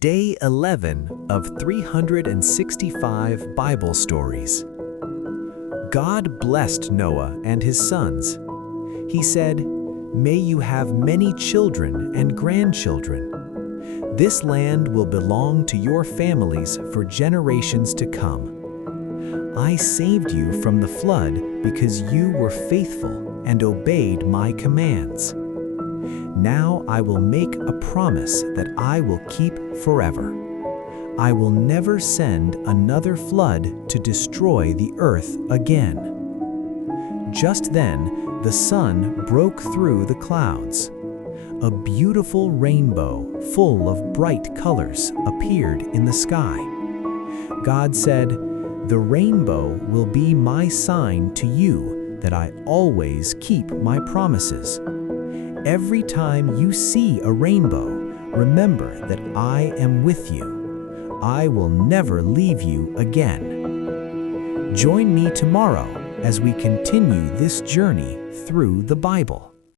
Day 11 of 365 Bible Stories. God blessed Noah and his sons. He said, "May you have many children and grandchildren. This land will belong to your families for generations to come. I saved you from the flood because you were faithful and obeyed my commands. Now I will make a promise that I will keep forever. I will never send another flood to destroy the earth again." Just then, the sun broke through the clouds. A beautiful rainbow full of bright colors appeared in the sky. God said, "The rainbow will be my sign to you that I always keep my promises. Every time you see a rainbow, remember that I am with you. I will never leave you again." Join me tomorrow as we continue this journey through the Bible.